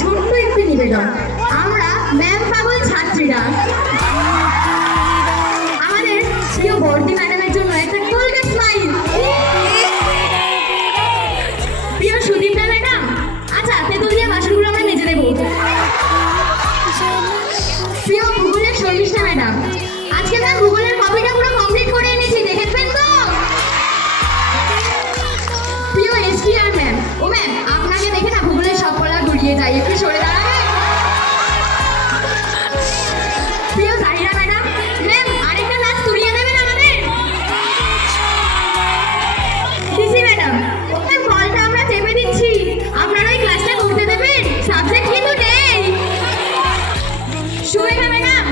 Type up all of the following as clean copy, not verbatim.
ছোট্ট একটি নিবেদন, আমরা ম্যাম পাগল ছাত্রীরা আমাদের প্রিয় বর্দি ম্যাডামের জন্য একটা কোলগেট স্মাইল। প্রিয় সুদীপ্তা ম্যাডাম, আচ্ছা তেঁতুল দিয়ে বাসনগুলো আমরা মেজে দেবো। প্রিয় ভূগোলের শর্মিষ্ঠা ম্যাডাম, আজকে ম্যাম ভূগোলের কপিটা পুরো কমপ্লিট করে এনেছি, দেখেছেন তো? প্রিয় এসটিআর ম্যাম, ও ম্যাম আপনাকে দেখে না ভূগোলের সব কলা গুড়িয়ে যায়, একটু সরে দাঁড়াবেন। প্রিয় জাহিরা ম্যাডাম, ম্যাম আরেকটা লাস্ট তুলিয়ে দেবেন আমাদের। সিসি ম্যাডাম, ম্যাম কলটা আমরা চেপে দিচ্ছি, আপনারা ওই ক্লাসটা করতে দেবেন, সাবজেক্ট কিন্তু নেই। সুরেখা ম্যাডাম,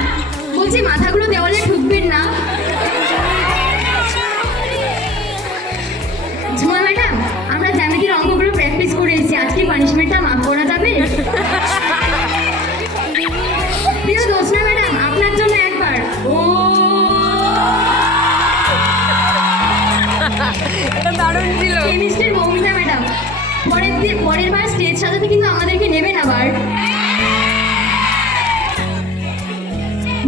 বলছি মাথাগুলো দেওয়ালে ঠুকবেন না। ঝুমা ম্যাডাম, আমরা জ্যামিতির অঙ্কগুলো প্র্যাকটিস করে এসেছি, আজকে পানিশমেন্টটা মাফ করা যাবে? প্রিয় দোসনা ম্যাডাম, আপনার জন্য একবার ও এটা দারুণ ছিল। কেমিস্ট্রির মৌমিতা ম্যাডাম, পরের বার স্টেজ সাজাতে কিন্তু আমাদেরকে নেবেন আবার।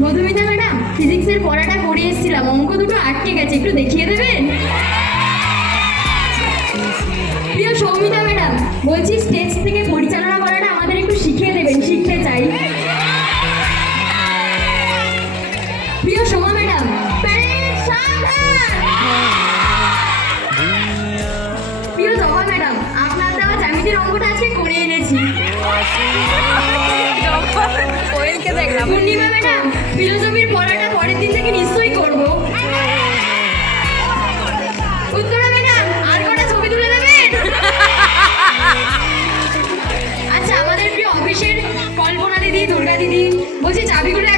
মধুমিতা ম্যাডাম, ফিজিক্সের পড়াটা করে এসেছিলাম, অঙ্ক দুটো আটকে গেছে, একটু দেখিয়ে দেবেন। প্রিয় সৌমিতা ম্যাডাম, বলছি স্টেজ থেকে পরিচালনা করাটা আমাদের একটু শিখিয়ে দেবেন, শিখতে চাই। প্রিয় সোমা ম্যাডাম, প্যারেড সাবধান। প্রিয় জবা ম্যাডাম, আপনার দেওয়া জ্যামিতির অঙ্কটা আজকে করে এনেছি। কোয়েলকে দেখলাম। পূর্ণিমা ম্যাডাম, ফিলোসফির পড়াটা পরের দিন থেকে নিশ্চয়ই করব। উত্তরা ম্যাডাম, আর কটা ছবি তুলে দেবেন? আচ্ছা আমাদের প্রিয় অফিসের কল্পনা দিদি, দুর্গা দিদি, বলছি চাবিগুলো